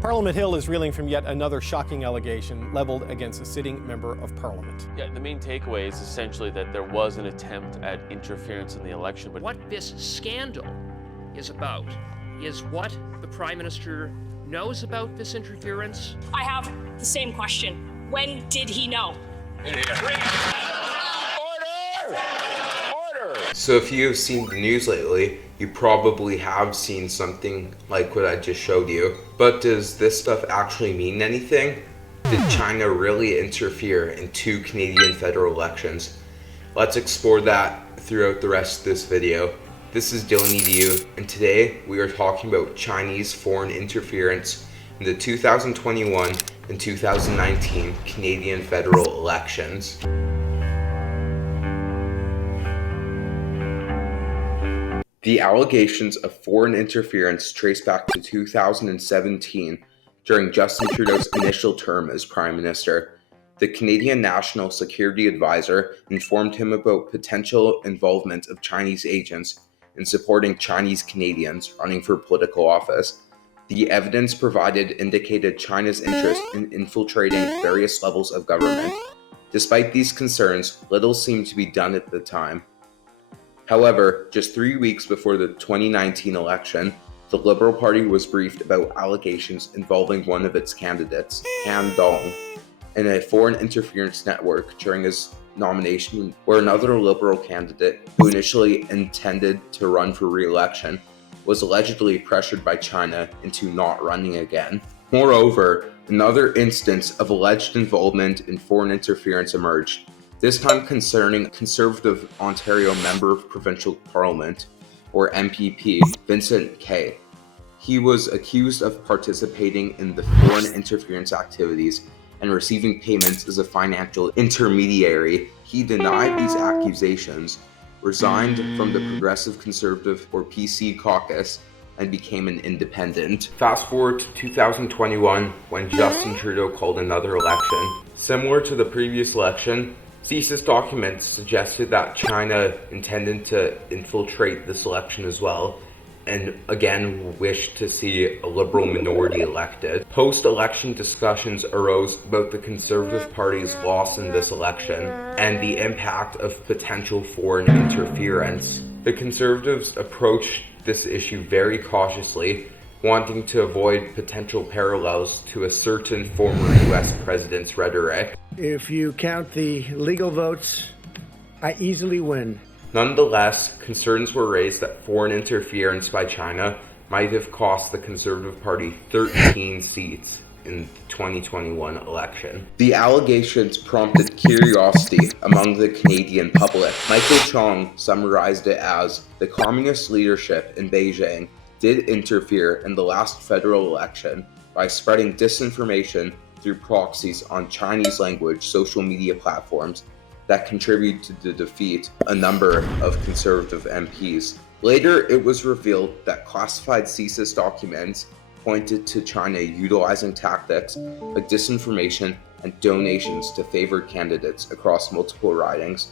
Parliament Hill is reeling from yet another shocking allegation leveled against a sitting member of Parliament. Yeah, the main takeaway is essentially that there was an attempt at interference in the election. But what this scandal is about is what the Prime Minister knows about this interference. I have the same question. When did he know? So if you have seen the news lately, you probably have seen something like what I just showed you. But does this stuff actually mean anything? Did China really interfere in 2 Canadian federal elections? Let's explore that throughout the rest of this video. This is Dylan EDU, and today we are talking about Chinese foreign interference in the 2021 and 2019 Canadian federal elections. The allegations of foreign interference trace back to 2017 during Justin Trudeau's initial term as Prime Minister. The Canadian National Security Advisor informed him about potential involvement of Chinese agents in supporting Chinese Canadians running for political office. The evidence provided indicated China's interest in infiltrating various levels of government. Despite these concerns, little seemed to be done at the time. However, just 3 weeks before the 2019 election, the Liberal Party was briefed about allegations involving one of its candidates, Handong, in a foreign interference network during his nomination, where another Liberal candidate, who initially intended to run for re-election, was allegedly pressured by China into not running again. Moreover, another instance of alleged involvement in foreign interference emerged, this time concerning Conservative Ontario Member of Provincial Parliament, or MPP, Vincent Kay. He was accused of participating in the foreign interference activities and receiving payments as a financial intermediary. He denied these accusations, resigned from the Progressive Conservative, or PC caucus, and became an independent. Fast forward to 2021, when Justin Trudeau called another election. Similar to the previous election, CSIS documents suggested that China intended to infiltrate this election as well, and again wished to see a Liberal minority elected. Post-election discussions arose about the Conservative Party's loss in this election and the impact of potential foreign interference. The Conservatives approached this issue very cautiously, wanting to avoid potential parallels to a certain former US president's rhetoric. If you count the legal votes, I easily win. Nonetheless, concerns were raised that foreign interference by China might have cost the Conservative Party 13 seats in the 2021 election. The allegations prompted curiosity among the Canadian public. Michael Chong summarized it as, "The communist leadership in Beijing did interfere in the last federal election by spreading disinformation through proxies on Chinese language social media platforms that contribute to the defeat a number of Conservative MPs. Later, it was revealed that classified CSIS documents pointed to China utilizing tactics like disinformation and donations to favored candidates across multiple ridings.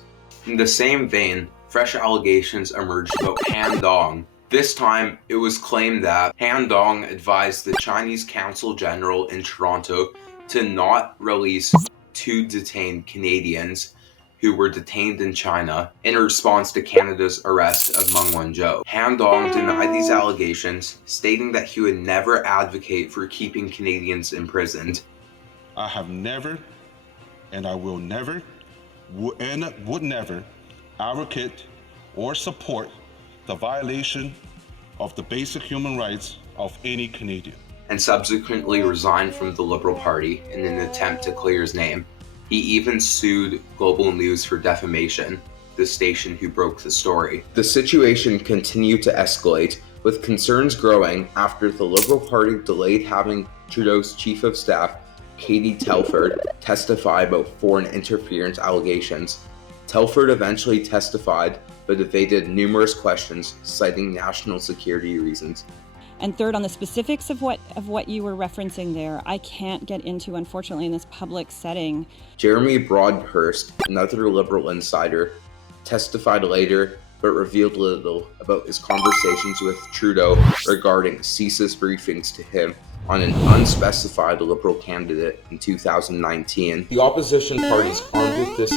In the same vein, fresh allegations emerged about Handong. This time, it was claimed that Handong advised the Chinese Consul General in Toronto to not release 2 detained Canadians who were detained in China in response to Canada's arrest of Meng Wanzhou. Handong denied these allegations, stating that he would never advocate for keeping Canadians imprisoned. "I have never, and I will never, and would never advocate or support the violation of the basic human rights of any Canadian," and subsequently resigned from the Liberal Party in an attempt to clear his name. He even sued Global News for defamation, the station who broke the story. The situation continued to escalate, with concerns growing after the Liberal Party delayed having Trudeau's Chief of Staff, Katie Telford, testify about foreign interference allegations. Telford eventually testified, but evaded numerous questions, citing national security reasons. And third, on the specifics of what you were referencing there, I can't get into, unfortunately, in this public setting. Jeremy Broadhurst, another Liberal insider, testified later, but revealed little about his conversations with Trudeau regarding CSIS briefings to him on an unspecified Liberal candidate in 2019. The opposition parties, armed with this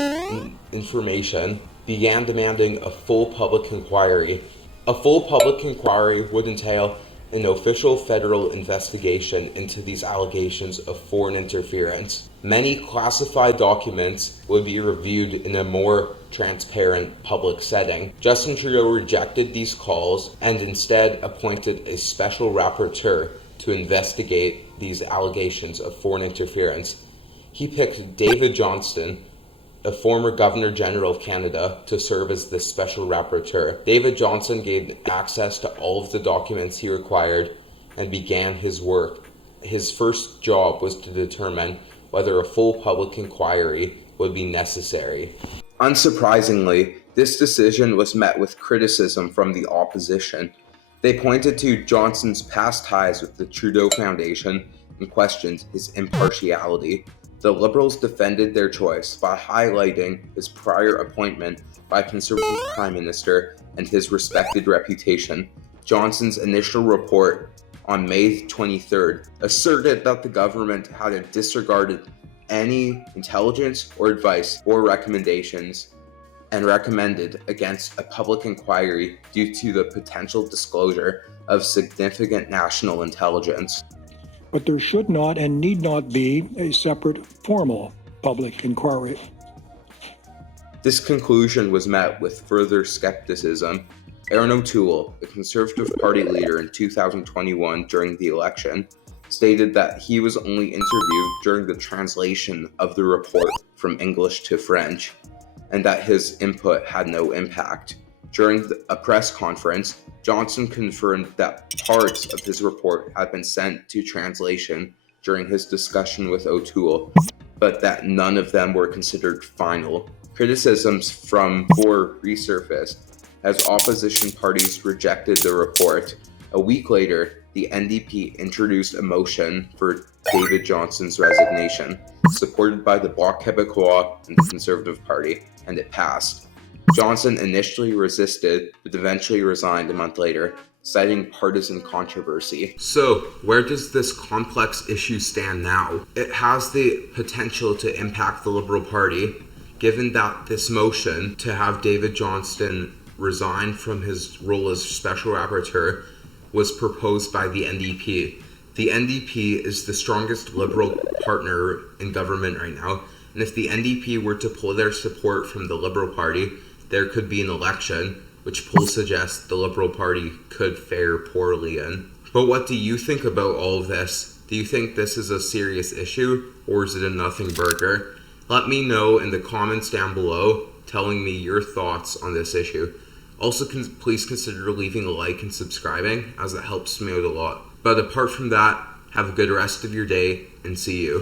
information, began demanding a full public inquiry. A full public inquiry would entail an official federal investigation into these allegations of foreign interference. Many classified documents would be reviewed in a more transparent public setting. Justin Trudeau rejected these calls and instead appointed a special rapporteur to investigate these allegations of foreign interference. He picked David Johnston, a former Governor General of Canada, to serve as the special rapporteur. David Johnston gained access to all of the documents he required and began his work. His first job was to determine whether a full public inquiry would be necessary. Unsurprisingly, this decision was met with criticism from the opposition. They pointed to Johnston's past ties with the Trudeau Foundation and questioned his impartiality. The Liberals defended their choice by highlighting his prior appointment by a Conservative Prime Minister and his respected reputation. Johnston's initial report on May 23rd asserted that the government had disregarded any intelligence or advice or recommendations and recommended against a public inquiry due to the potential disclosure of significant national intelligence. But there should not and need not be a separate formal public inquiry. This conclusion was met with further skepticism. Aaron O'Toole, a Conservative Party leader in 2021 during the election, stated that he was only interviewed during the translation of the report from English to French, and that his input had no impact. During a press conference, Johnston confirmed that parts of his report had been sent to translation during his discussion with O'Toole, but that none of them were considered final. Criticisms from Fore resurfaced as opposition parties rejected the report. A week later, the NDP introduced a motion for David Johnston's resignation, supported by the Bloc Québécois and the Conservative Party, and it passed. Johnston initially resisted, but eventually resigned a month later, citing partisan controversy. So, where does this complex issue stand now? It has the potential to impact the Liberal Party, given that this motion to have David Johnston resign from his role as special rapporteur was proposed by the NDP. The NDP is the strongest Liberal partner in government right now, and if the NDP were to pull their support from the Liberal Party, there could be an election, which polls suggest the Liberal Party could fare poorly in. But what do you think about all of this? Do you think this is a serious issue, or is it a nothing burger? Let me know in the comments down below, telling me your thoughts on this issue. Also, please consider leaving a like and subscribing, as it helps me out a lot. But apart from that, have a good rest of your day, and see you.